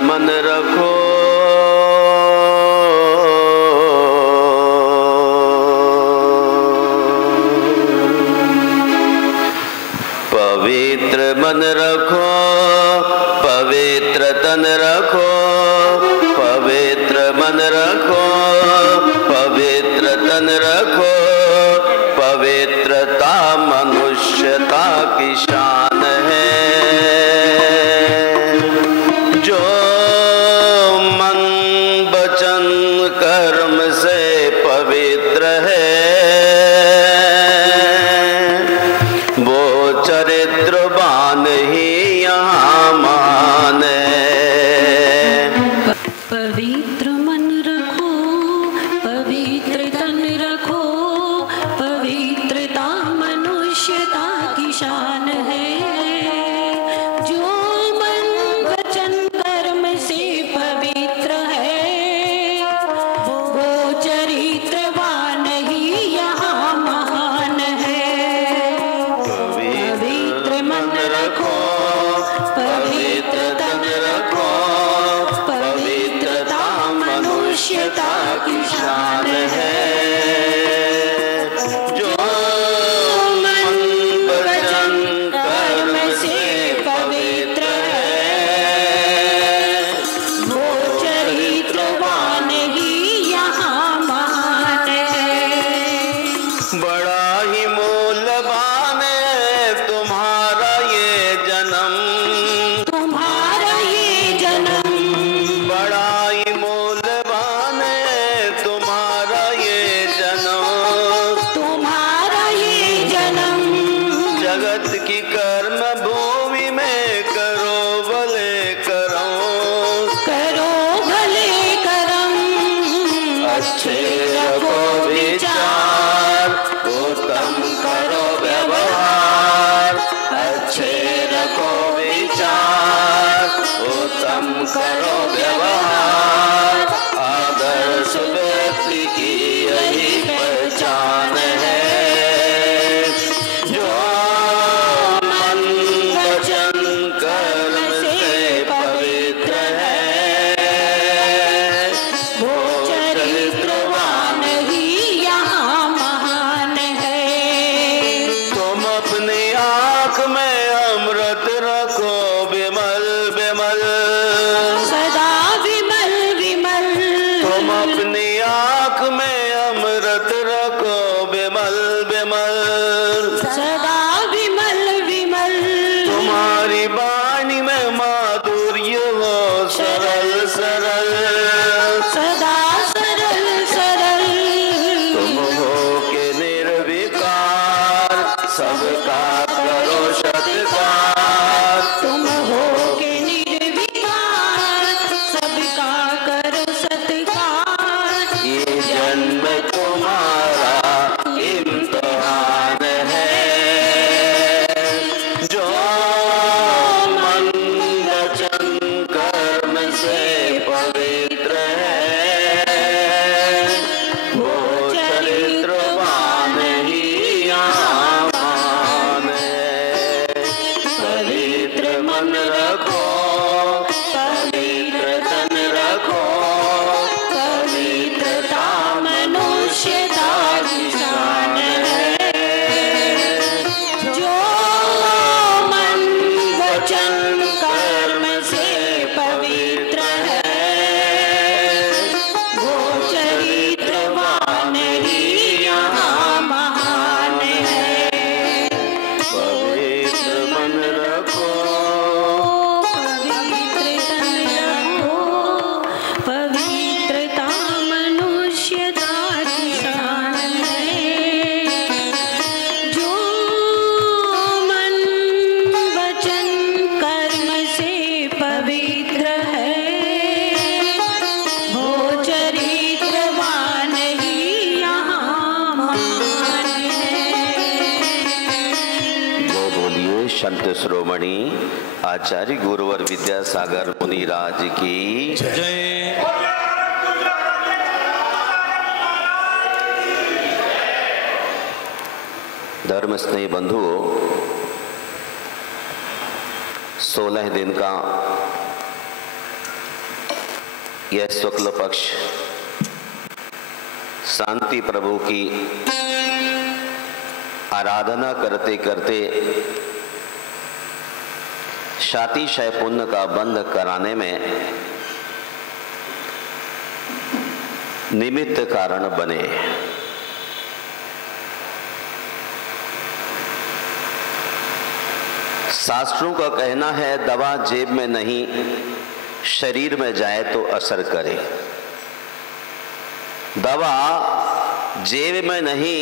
मन रखो, पवित्र मन रखो, पवित्र तन रखो, पवित्र मन रखो, पवित्र तन रखो। पवित्रता मनुष्यता की शान है। जो मन वचन कर्म से पवित्र है, वो चरित्रवान ही यहाँ मान है। पवित्र मन रखो, पवित्र तन रखो, पवित्रता मनुष्यता की शान है। जो मन वचन कर्म से पवित्र है, वो चरित्रवान ही यहाँ महान है। पवित्र मन रखो, पवित्र तन रखो, पवित्रता मनुष्यता की शान है। जो मन वचन कर्म से पवित्र है, वो चरित्रवान ही यहाँ महान है। बड़ा ही मूल्यवान है तुम्हारा ये जन्म, तुम्हारा ये जन्म, बड़ा ही मूल्यवान है तुम्हारा ये जन्म। तुम्हारा ये जन्म। जगत की कर्म भूमि में करो भले करो, करो भले करम, अच्छे रखो विचार, उत्तम करो व्यवहार। अच्छे रखो विचार, उत्तम करो व्यवहार। आदर्श व्यक्ति की यही पहचान है। जो मन वचन कर्म से पवित्र है, वो चरित्रवान ही यहाँ महान है। तुम अपनी आँख में अमृत रखो विमल विमल, सदा विमल विमल। तुम अपनी आँख में अमृत रखो विमल विमल। सदा विमल विमल। तुम्हारी वाणी में माधुर्य हो सरल सरल, सदा सरल सरल। तुम हो के निर्विकार, सबका करो सत्कार। तुम हो के निर्विकार, सबका करो सत्कार। ये जन्म तुम्हारा इम्तिहान है। जो मन वचन कर्म से पवित्र है, वो चरित्रवान ही यहाँ मान है। पवित्र मन रखो, पवित्र तन रखो, पवित्रता मनुष्यता की शान है। जो मन वचन कर्म से पवित्र है, वो चरित्रवान ही यहाँ महान है। पवित्र मन रखो, पवित्र तन रखो, पवित्रता मनुष्यता की शान है। जो मन वचन कर्म से पवित्र है, वो चरित्रवान ही यहाँ महान है। वो बोलिए संत श्रोमणी आचार्य गुरुवर विद्यासागर मुनिराज की जय। धर्म स्नेह बंधुओं, 16 दिन का यह शुक्ल पक्ष शांति प्रभु की आराधना करते करते शातिशय पुण्य का बंध कराने में निमित्त कारण बने। शास्त्रों का कहना है, दवा जेब में नहीं शरीर में जाए तो असर करे। दवा जेब में नहीं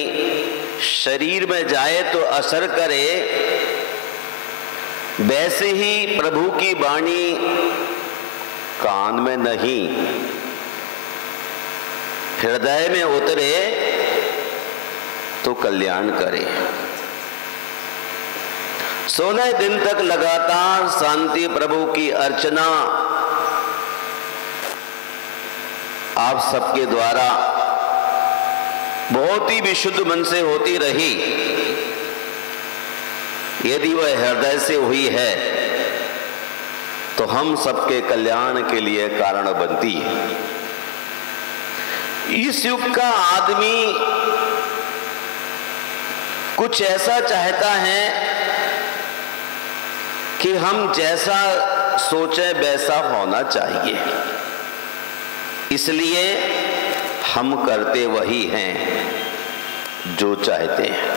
शरीर में जाए तो असर करे, वैसे ही प्रभु की वाणी कान में नहीं हृदय में उतरे तो कल्याण करे। 16 दिन तक लगातार शांति प्रभु की अर्चना आप सबके द्वारा बहुत ही विशुद्ध मन से होती रही। यदि वह हृदय से हुई है तो हम सबके कल्याण के लिए कारण बनती है। इस युग का आदमी कुछ ऐसा चाहता है कि हम जैसा सोचे वैसा होना चाहिए, इसलिए हम करते वही हैं जो चाहते हैं।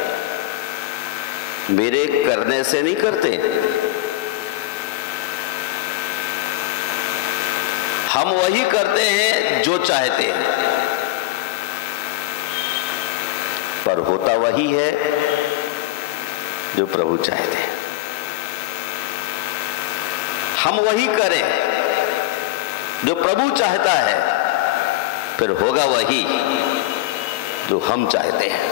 मेरे करने से नहीं करते, हम वही करते हैं जो चाहते हैं, पर होता वही है जो प्रभु चाहते हैं। हम वही करें जो प्रभु चाहता है, फिर होगा वही जो हम चाहते हैं।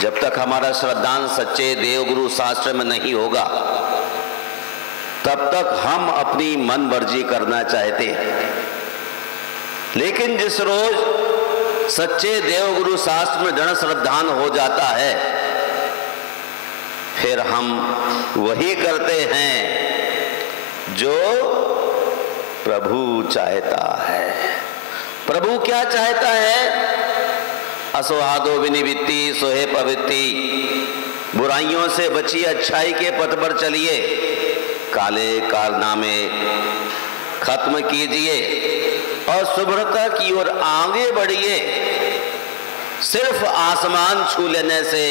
जब तक हमारा श्रद्धांश सच्चे देवगुरु शास्त्र में नहीं होगा, तब तक हम अपनी मन मर्जी करना चाहते हैं। लेकिन जिस रोज सच्चे देवगुरु शास्त्र में दृढ़ श्रद्धान हो जाता है, फिर हम वही करते हैं जो प्रभु चाहता है। प्रभु क्या चाहता है? असोहादो विनिवृत्ति सोहे पवित्ति, बुराइयों से बचिए, अच्छाई के पथ पर चलिए, काले कारनामे खत्म कीजिए और शुभ्रता की ओर आगे बढ़िए। सिर्फ आसमान छू लेने से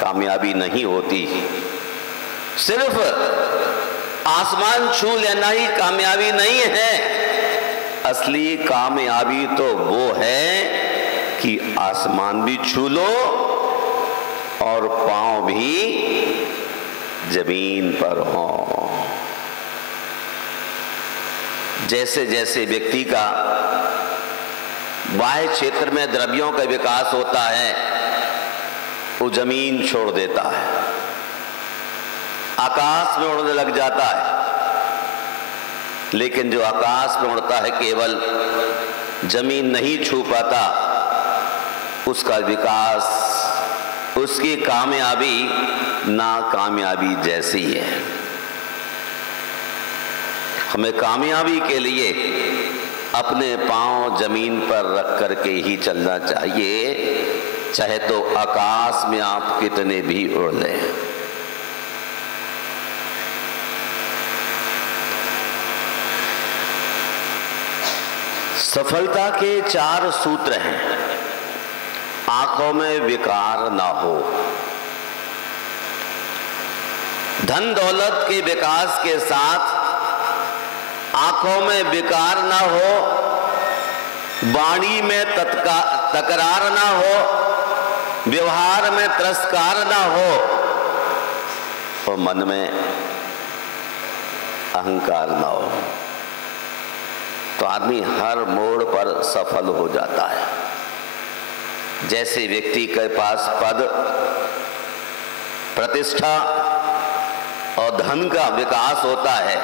कामयाबी नहीं होती, सिर्फ आसमान छू लेना ही कामयाबी नहीं है। असली कामयाबी तो वो है कि आसमान भी छू लो और पांव भी जमीन पर हो। जैसे जैसे व्यक्ति का बाह्य क्षेत्र में द्रव्यों का विकास होता है, वो जमीन छोड़ देता है, आकाश में उड़ने लग जाता है। लेकिन जो आकाश में उड़ता है केवल जमीन नहीं छू पाता, उसका विकास, उसकी कामयाबी नाकामयाबी जैसी है। हमें कामयाबी के लिए अपने पांव जमीन पर रख करके ही चलना चाहिए, चाहे तो आकाश में आप कितने भी उड़ लें। सफलता के 4 सूत्र हैं। आंखों में विकार ना हो, धन दौलत के विकास के साथ आंखों में विकार ना हो, वाणी में तकरार ना हो, व्यवहार में तिरस्कार ना हो और मन में अहंकार ना हो, तो आदमी हर मोड़ पर सफल हो जाता है। जैसे व्यक्ति के पास पद, प्रतिष्ठा और धन का विकास होता है,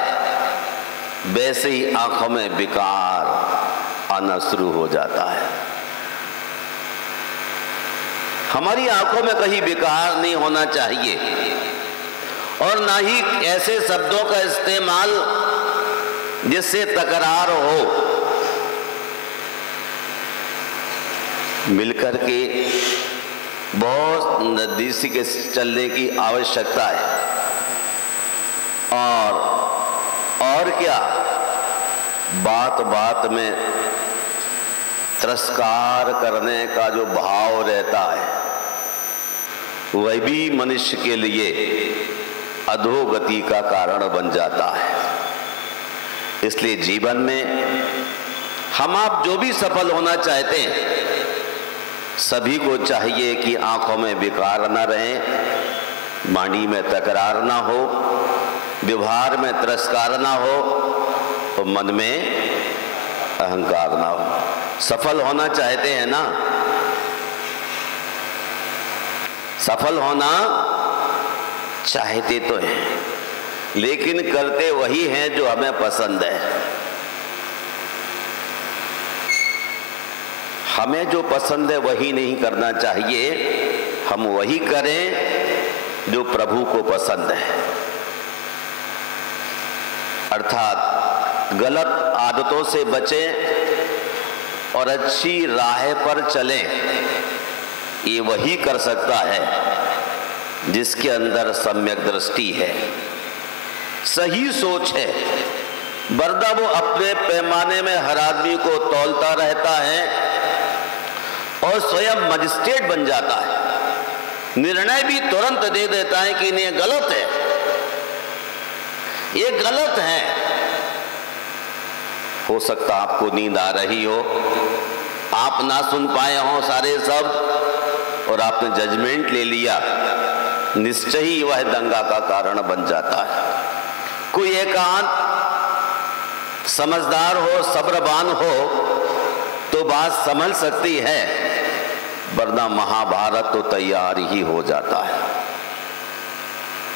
वैसे ही आंखों में विकार आना शुरू हो जाता है। हमारी आंखों में कहीं विकार नहीं होना चाहिए। और ना ही ऐसे शब्दों का इस्तेमाल जिससे तकरार हो। मिलकर के बहुत नजदीकी के चलने की आवश्यकता है। और क्या, बात बात में तिरस्कार करने का जो भाव रहता है वह भी मनुष्य के लिए अधोगति का कारण बन जाता है। इसलिए जीवन में हम आप जो भी सफल होना चाहते हैं, सभी को चाहिए कि आंखों में विकार न रहे, वाणी में तकरार ना हो, व्यवहार में तिरस्कार ना हो और मन में अहंकार ना हो। सफल होना चाहते हैं ना? सफल होना चाहते तो हैं, लेकिन करते वही हैं जो हमें पसंद है। हमें जो पसंद है वही नहीं करना चाहिए, हम वही करें जो प्रभु को पसंद है। अर्थात गलत आदतों से बचें और अच्छी राह पर चलें। ये वही कर सकता है जिसके अंदर सम्यक दृष्टि है, सही सोच है। वरना वो अपने पैमाने में हर आदमी को तौलता रहता है और स्वयं मजिस्ट्रेट बन जाता है। निर्णय भी तुरंत दे देता है कि ये गलत है, ये गलत है। हो सकता आपको नींद आ रही हो, आप ना सुन पाए हो सारे शब्द और आपने जजमेंट ले लिया, निश्चय ही वह दंगा का कारण बन जाता है। कोई एकांत समझदार हो, सब्रवान हो तो बात समझ सकती है, वरना महाभारत तो तैयार ही हो जाता है।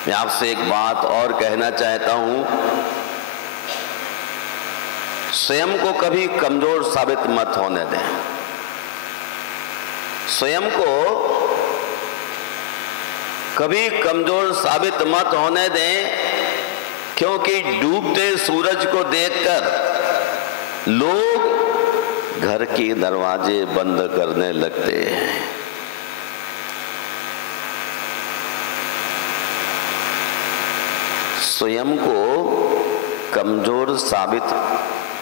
मैं आपसे एक बात और कहना चाहता हूं, स्वयं को कभी कमजोर साबित मत होने दें। स्वयं को कभी कमजोर साबित मत होने दें, क्योंकि डूबते सूरज को देखकर लोग घर के दरवाजे बंद करने लगते हैं। स्वयं को कमजोर साबित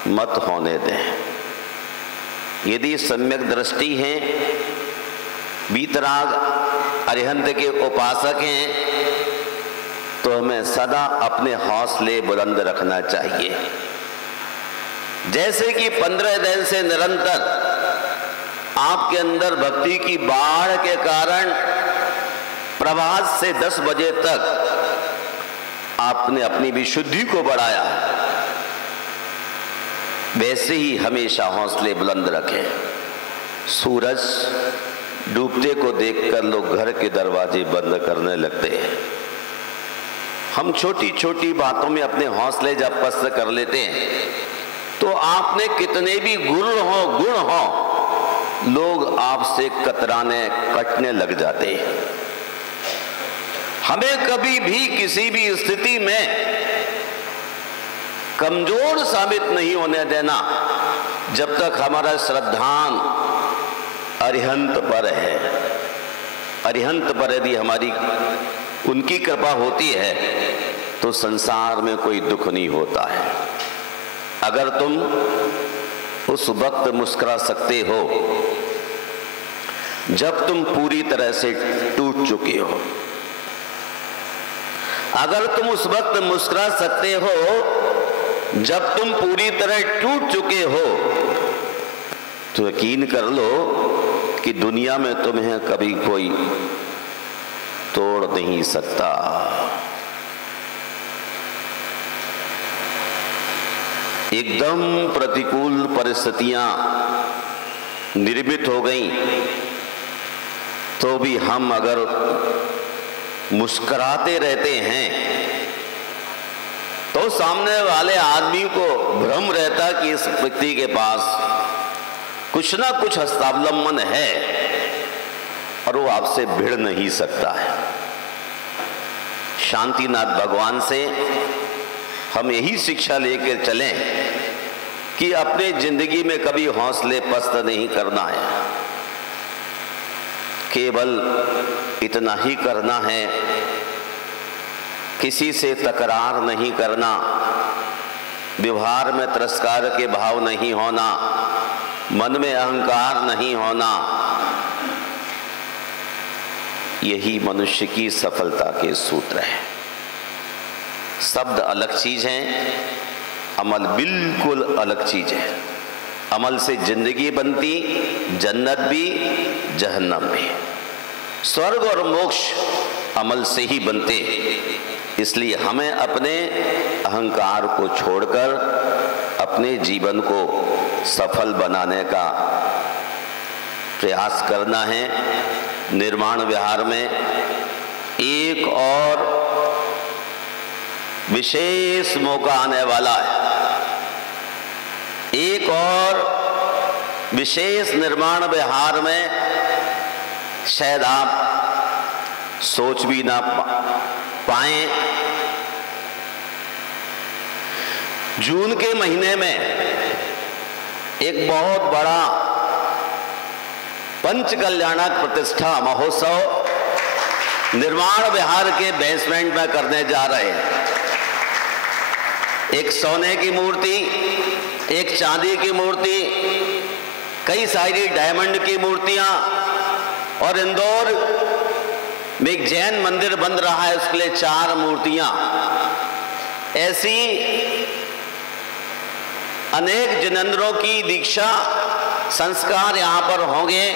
मत होने दें। यदि सम्यक दृष्टि है, वीतराग अरिहंत के उपासक हैं, तो हमें सदा अपने हौसले बुलंद रखना चाहिए। जैसे कि 15 दिन से निरंतर आपके अंदर भक्ति की बाढ़ के कारण प्रभात से 10 बजे तक आपने अपनी विशुद्धि को बढ़ाया, वैसे ही हमेशा हौसले बुलंद रखें। सूरज डूबते को देखकर लोग घर के दरवाजे बंद करने लगते हैं। हम छोटी छोटी बातों में अपने हौसले जब पस्त कर लेते हैं, तो आपने कितने भी गुण हो, लोग आपसे कतराने कटने लग जाते हैं। हमें कभी भी किसी भी स्थिति में कमजोर साबित नहीं होने देना, जब तक हमारा श्रद्धान अरिहंत पर है। अरिहंत पर यदि हमारी उनकी कृपा होती है तो संसार में कोई दुख नहीं होता है। अगर तुम उस वक्त मुस्कुरा सकते हो जब तुम पूरी तरह से टूट चुके हो, अगर तुम उस वक्त मुस्कुरा सकते हो जब तुम पूरी तरह टूट चुके हो, तो यकीन कर लो कि दुनिया में तुम्हें कभी कोई तोड़ नहीं सकता। एकदम प्रतिकूल परिस्थितियां निर्मित हो गई तो भी हम अगर मुस्कुराते रहते हैं तो सामने वाले आदमी को भ्रम रहता कि इस व्यक्ति के पास कुछ ना कुछ हस्तावलंबन है और वो आपसे भिड़ नहीं सकता है। शांतिनाथ भगवान से हम यही शिक्षा लेकर चलें कि अपने जिंदगी में कभी हौसले पस्त नहीं करना है, केवल इतना ही करना है, किसी से तकरार नहीं करना, व्यवहार में तिरस्कार के भाव नहीं होना, मन में अहंकार नहीं होना। यही मनुष्य की सफलता के सूत्र है। शब्द अलग चीज है, अमल बिल्कुल अलग चीज है। अमल से जिंदगी बनती, जन्नत भी जहन्नम भी। स्वर्ग और मोक्ष अमल से ही बनते। इसलिए हमें अपने अहंकार को छोड़कर अपने जीवन को सफल बनाने का प्रयास करना है। निर्माण विहार में एक और विशेष मौका आने वाला है। एक और विशेष निर्माण विहार में शायद आप सोच भी ना पाएं। जून के महीने में एक बहुत बड़ा पंच कल्याणक प्रतिष्ठा महोत्सव निर्माण विहार के बेसमेंट में करने जा रहे हैं। एक सोने की मूर्ति, एक चांदी की मूर्ति, कई सारी डायमंड की मूर्तियां, और इंदौर में एक जैन मंदिर बन रहा है, उसके लिए 4 मूर्तियां। ऐसी अनेक जिनेंद्रों की दीक्षा संस्कार यहां पर होंगे,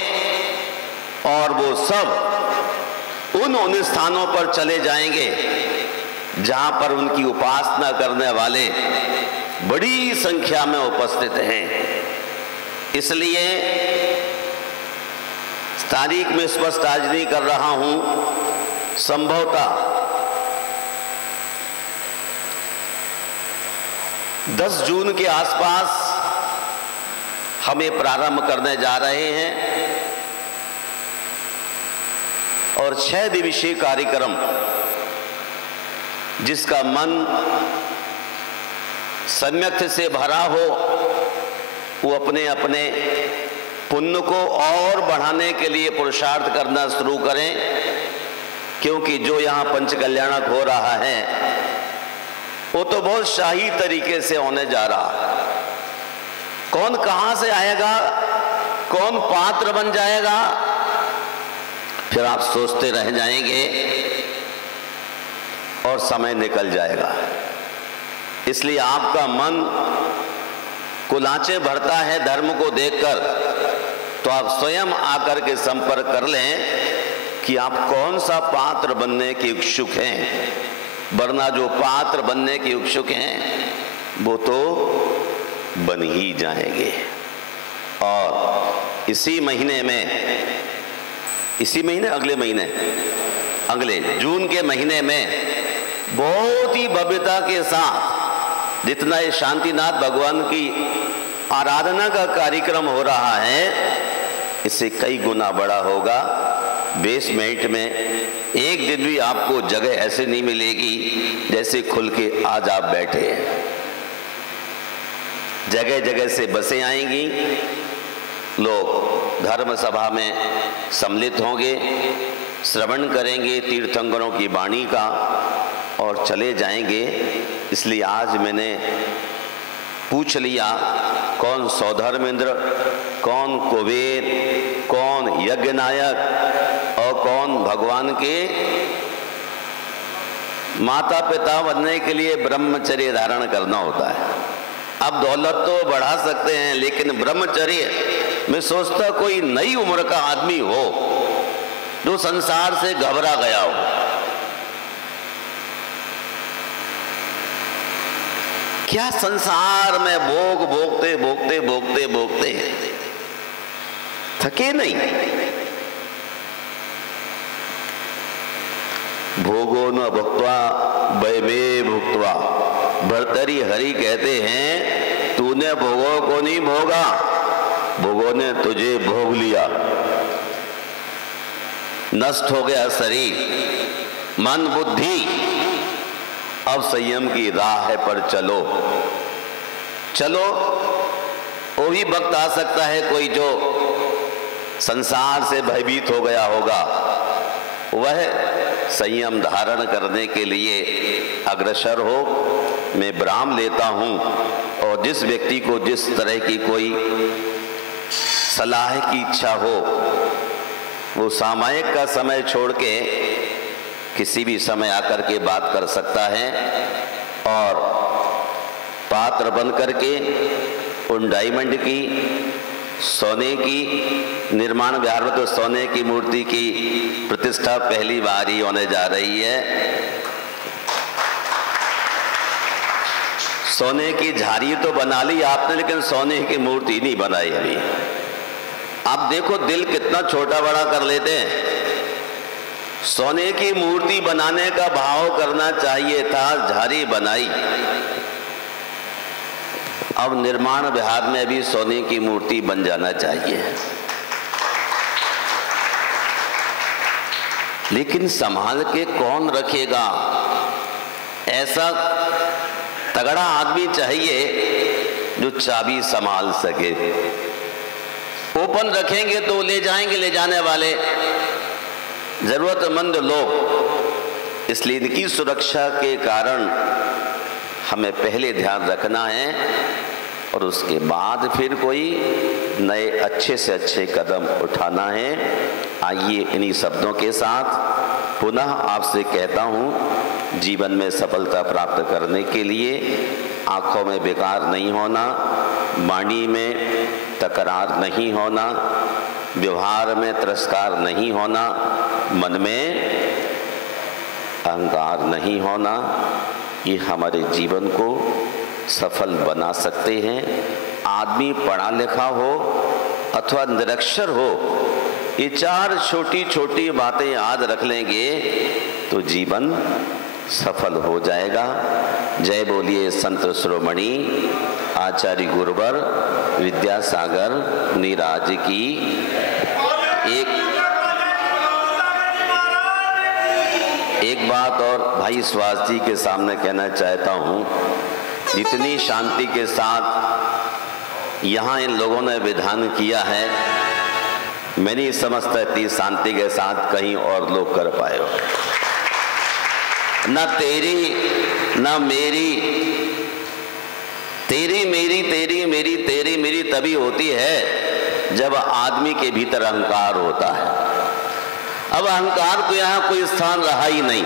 और वो सब उन स्थानों पर चले जाएंगे जहां पर उनकी उपासना करने वाले बड़ी संख्या में उपस्थित हैं। इसलिए तारीख में स्पष्ट आज नहीं कर रहा हूं, संभवतः 10 जून के आसपास हम ये प्रारंभ करने जा रहे हैं, और 6 दिवसीय कार्यक्रम जिसका मन सम्यक से भरा हो, वो अपने अपने पुण्य को और बढ़ाने के लिए पुरुषार्थ करना शुरू करें, क्योंकि जो यहाँ पंच कल्याणक हो रहा है वो तो बहुत शाही तरीके से होने जा रहा है। कौन कहां से आएगा, कौन पात्र बन जाएगा, फिर आप सोचते रह जाएंगे और समय निकल जाएगा। इसलिए आपका मन कुलाचे भरता है धर्म को देखकर, तो आप स्वयं आकर के संपर्क कर लें कि आप कौन सा पात्र बनने के इच्छुक हैं, वरना जो पात्र बनने के इच्छुक हैं वो तो बन ही जाएंगे। और इसी महीने अगले जून के महीने में बहुत ही भव्यता के साथ जितना ये शांतिनाथ भगवान की आराधना का कार्यक्रम हो रहा है, इससे कई गुना बड़ा होगा। बेसमेंट में एक दिन भी आपको जगह ऐसे नहीं मिलेगी जैसे खुल के आज आप बैठे हैं। जगह जगह से बसें आएंगी, लोग धर्म सभा में सम्मिलित होंगे, श्रवण करेंगे तीर्थंकरों की वाणी का और चले जाएंगे। इसलिए आज मैंने पूछ लिया कौन सौधर्मेंद्र, कौन कुबेर, कौन यज्ञ नायक और कौन भगवान के माता पिता बनने के लिए ब्रह्मचर्य धारण करना होता है। अब दौलत तो बढ़ा सकते हैं, लेकिन ब्रह्मचर्य मैं सोचता कोई नई उम्र का आदमी हो जो संसार से घबरा गया हो। क्या संसार में भोग भोगते भोगते भोगते भोगते थके नहीं। भोगो न भुक्त्वा वैमे भुक्त्वा, भर्तरी हरि कहते हैं तूने भोगों को नहीं भोगा, भोगों ने तुझे भोग लिया। नष्ट हो गया शरीर, मन बुद्धि, अब संयम की राह पर चलो। चलो, वो भी वक्त आ सकता है कोई जो संसार से भयभीत हो गया होगा, वह संयम धारण करने के लिए अग्रसर हो। मैं विराम लेता हूं, और जिस व्यक्ति को जिस तरह की कोई सलाह की इच्छा हो, वो सामायिक का समय छोड़ के किसी भी समय आकर के बात कर सकता है। और पात्र बन करके उन डायमंड की, सोने की, निर्माण विहार में तो सोने की मूर्ति की प्रतिष्ठा पहली बार ही होने जा रही है। सोने की झारी तो बना ली आपने, लेकिन सोने की मूर्ति नहीं बनाई अभी। आप देखो दिल कितना छोटा बड़ा कर लेते हैं। सोने की मूर्ति बनाने का भाव करना चाहिए था, झारी बनाई। अब निर्माण विहार में भी सोने की मूर्ति बन जाना चाहिए, लेकिन संभाल के कौन रखेगा? ऐसा तगड़ा आदमी चाहिए जो चाबी संभाल सके। ओपन रखेंगे तो ले जाएंगे ले जाने वाले जरूरतमंद लोग। इसलिए इनकी सुरक्षा के कारण हमें पहले ध्यान रखना है, और उसके बाद फिर कोई नए अच्छे से अच्छे कदम उठाना है। आइए इन्हीं शब्दों के साथ पुनः आपसे कहता हूँ, जीवन में सफलता प्राप्त करने के लिए आँखों में बेकार नहीं होना, वाणी में तकरार नहीं होना, व्यवहार में तिरस्कार नहीं होना, मन में अहंकार नहीं होना, ये हमारे जीवन को सफल बना सकते हैं। आदमी पढ़ा लिखा हो अथवा निरक्षर हो, ये चार छोटी छोटी बातें याद रख लेंगे तो जीवन सफल हो जाएगा। जय बोलिए संत शिरोमणि आचार्य गुरुवर विद्यासागर नीराज की। एक बात और भाई सुभाष जी के सामने कहना चाहता हूँ, जितनी शांति के साथ यहाँ इन लोगों ने विधान किया है, मैं नहीं समझता इतनी शांति के साथ कहीं और लोग कर पाए हो। ना तेरी ना मेरी, तेरी मेरी तेरी मेरी तेरी मेरी तभी होती है जब आदमी के भीतर अहंकार होता है। अब अहंकार को यहाँ कोई स्थान रहा ही नहीं।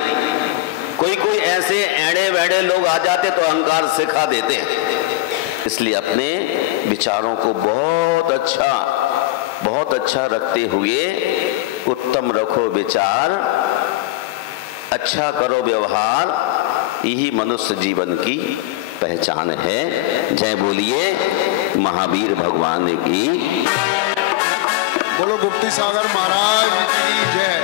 कोई कोई ऐसे एड़े वैड़े लोग आ जाते तो अहंकार सिखा देते हैं। इसलिए अपने विचारों को बहुत अच्छा रखते हुए उत्तम रखो विचार, अच्छा करो व्यवहार, यही मनुष्य जीवन की पहचान है। जय बोलिए महावीर भगवान की। बोलो गुप्ती सागर महाराज की जय।